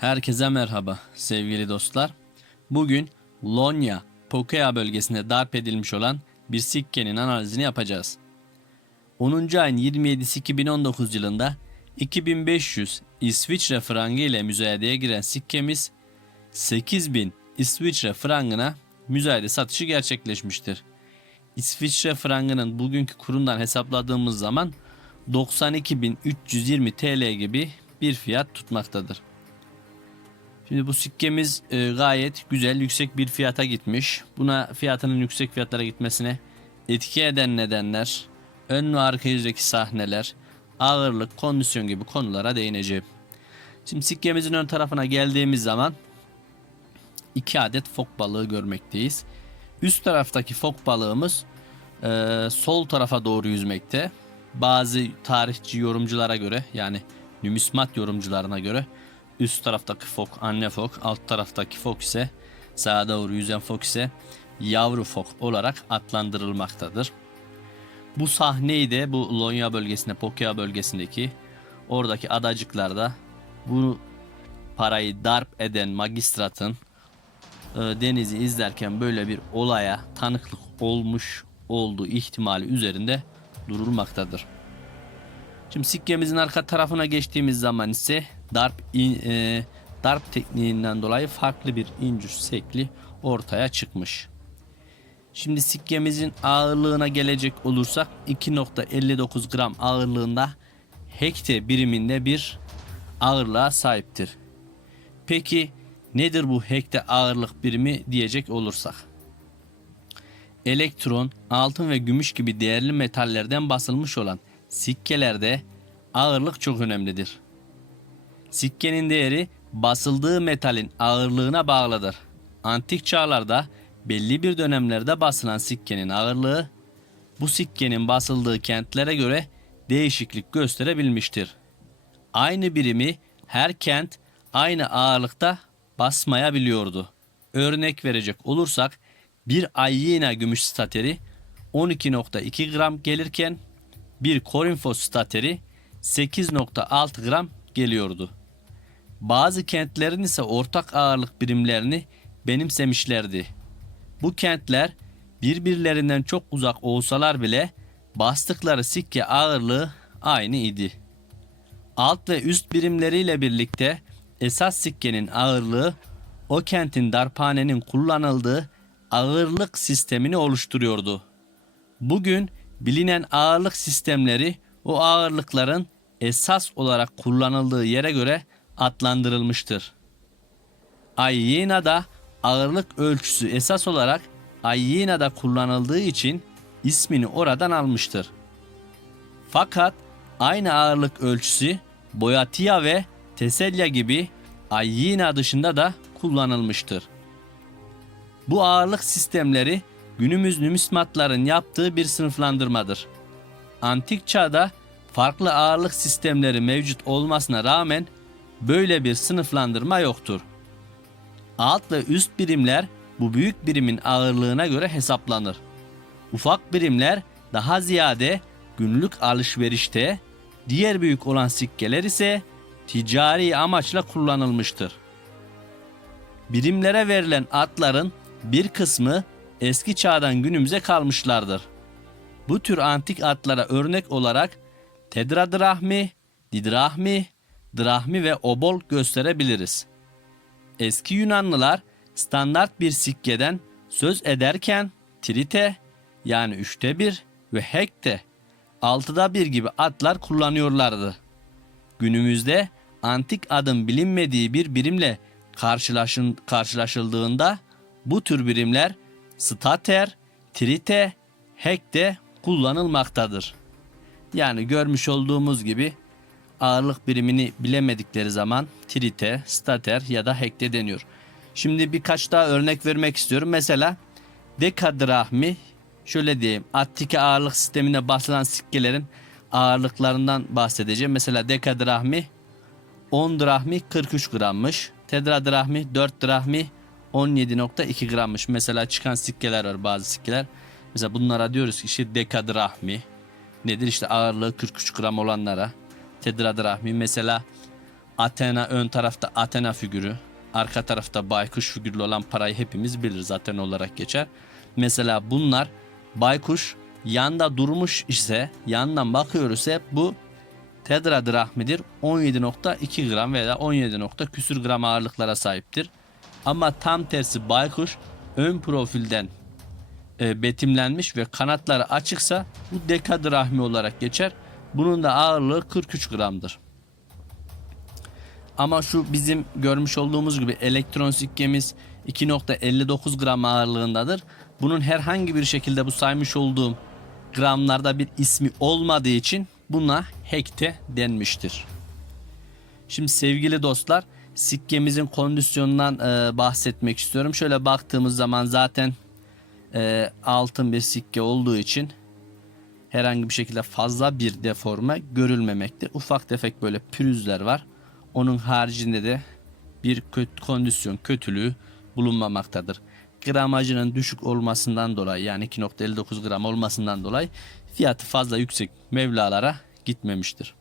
Herkese merhaba sevgili dostlar. Bugün Lonya, Pokea bölgesinde darp edilmiş olan bir sikkenin analizini yapacağız. 10. ayın 27'si 2019 yılında 2500 İsviçre frangı ile müzayedeye giren sikkemiz 8000 İsviçre frangına müzayede satışı gerçekleşmiştir. İsviçre frangının bugünkü kurundan hesapladığımız zaman 92.320 TL gibi bir fiyat tutmaktadır. Şimdi bu sikkemiz e, gayet güzel yüksek bir fiyata gitmiş. Buna fiyatının yüksek fiyatlara gitmesine etki eden nedenler, ön ve arka yüzdeki sahneler, ağırlık, kondisyon gibi konulara değineceğim. Şimdi sikkemizin ön tarafına geldiğimiz zaman iki adet fok balığı görmekteyiz. Üst taraftaki fok balığımız e, sol tarafa doğru yüzmekte. Bazı tarihçi yorumculara göre yani nümismat yorumcularına göre üst taraftaki fok anne fok, alt taraftaki fok ise sağa doğru yüzen fok ise yavru fok olarak adlandırılmaktadır. Bu sahneyi de bu Lonya bölgesinde, Pokea bölgesindeki oradaki adacıklarda bu parayı darp eden magistratın e, denizi izlerken böyle bir olaya tanıklık olmuş olduğu ihtimali üzerinde durulmaktadır. Şimdi sikkemizin arka tarafına geçtiğimiz zaman ise darp in- e, darp tekniğinden dolayı farklı bir incir şekli ortaya çıkmış. Şimdi sikkemizin ağırlığına gelecek olursak 2.59 gram ağırlığında hekte biriminde bir ağırlığa sahiptir. Peki nedir bu hekte ağırlık birimi diyecek olursak? Elektron, altın ve gümüş gibi değerli metallerden basılmış olan sikkelerde ağırlık çok önemlidir. Sikkenin değeri basıldığı metalin ağırlığına bağlıdır. Antik çağlarda belli bir dönemlerde basılan sikkenin ağırlığı bu sikkenin basıldığı kentlere göre değişiklik gösterebilmiştir. Aynı birimi her kent aynı ağırlıkta basmayabiliyordu. Örnek verecek olursak bir ayyina gümüş stateri 12.2 gram gelirken bir korinfos stateri 8.6 gram geliyordu. Bazı kentlerin ise ortak ağırlık birimlerini benimsemişlerdi. Bu kentler birbirlerinden çok uzak olsalar bile bastıkları sikke ağırlığı aynı idi. Alt ve üst birimleriyle birlikte esas sikkenin ağırlığı o kentin darphanenin kullanıldığı ağırlık sistemini oluşturuyordu. Bugün bilinen ağırlık sistemleri o ağırlıkların esas olarak kullanıldığı yere göre adlandırılmıştır. Ayyina'da ağırlık ölçüsü esas olarak Ayyina'da kullanıldığı için ismini oradan almıştır. Fakat aynı ağırlık ölçüsü Boyatia ve Teselya gibi Ayyina dışında da kullanılmıştır. Bu ağırlık sistemleri günümüz nümismatların yaptığı bir sınıflandırmadır. Antik çağda farklı ağırlık sistemleri mevcut olmasına rağmen böyle bir sınıflandırma yoktur. Alt ve üst birimler bu büyük birimin ağırlığına göre hesaplanır. Ufak birimler daha ziyade günlük alışverişte, diğer büyük olan sikkeler ise ticari amaçla kullanılmıştır. Birimlere verilen adların bir kısmı eski çağdan günümüze kalmışlardır. Bu tür antik adlara örnek olarak tetradrahmi, didrahmi, drahmi ve obol gösterebiliriz. Eski Yunanlılar standart bir sikkeden söz ederken trite yani üçte bir ve hekte altıda bir gibi adlar kullanıyorlardı. Günümüzde antik adın bilinmediği bir birimle karşılaşın, karşılaşıldığında bu tür birimler stater, trite, hekte kullanılmaktadır. Yani görmüş olduğumuz gibi ağırlık birimini bilemedikleri zaman trite, stater ya da hekte deniyor. Şimdi birkaç daha örnek vermek istiyorum. Mesela dekadrahmi şöyle diyeyim Attike ağırlık sistemine basılan sikkelerin ağırlıklarından bahsedeceğim. Mesela dekadrahmi 10 drahmi 43 grammış. Tetradrahmi 4 drahmi 17.2 grammış. Mesela çıkan sikkeler var bazı sikkeler. Mesela bunlara diyoruz ki işte dekadrahmi. Nedir işte ağırlığı 43 gram olanlara. Tetradrahmi mesela Athena ön tarafta Athena figürü, arka tarafta baykuş figürlü olan parayı hepimiz biliriz Athena olarak geçer. Mesela bunlar baykuş yanda durmuş ise yandan bakıyoruz hep bu tetradrahmidir. 17.2 gram veya 17 nokta küsür gram ağırlıklara sahiptir. Ama tam tersi baykuş ön profilden e, betimlenmiş ve kanatları açıksa bu dekadrahmi olarak geçer. Bunun da ağırlığı 43 gramdır. Ama şu bizim görmüş olduğumuz gibi elektron sikkemiz 2.59 gram ağırlığındadır. Bunun herhangi bir şekilde bu saymış olduğum gramlarda bir ismi olmadığı için buna hekte denmiştir. Şimdi sevgili dostlar sikkemizin kondisyonundan e, bahsetmek istiyorum. Şöyle baktığımız zaman zaten e, altın bir sikke olduğu için herhangi bir şekilde fazla bir deforme görülmemekte. Ufak tefek böyle pürüzler var. Onun haricinde de bir kötü kondisyon kötülüğü bulunmamaktadır. Gramajının düşük olmasından dolayı yani 2.59 gram olmasından dolayı fiyatı fazla yüksek mevlalara gitmemiştir.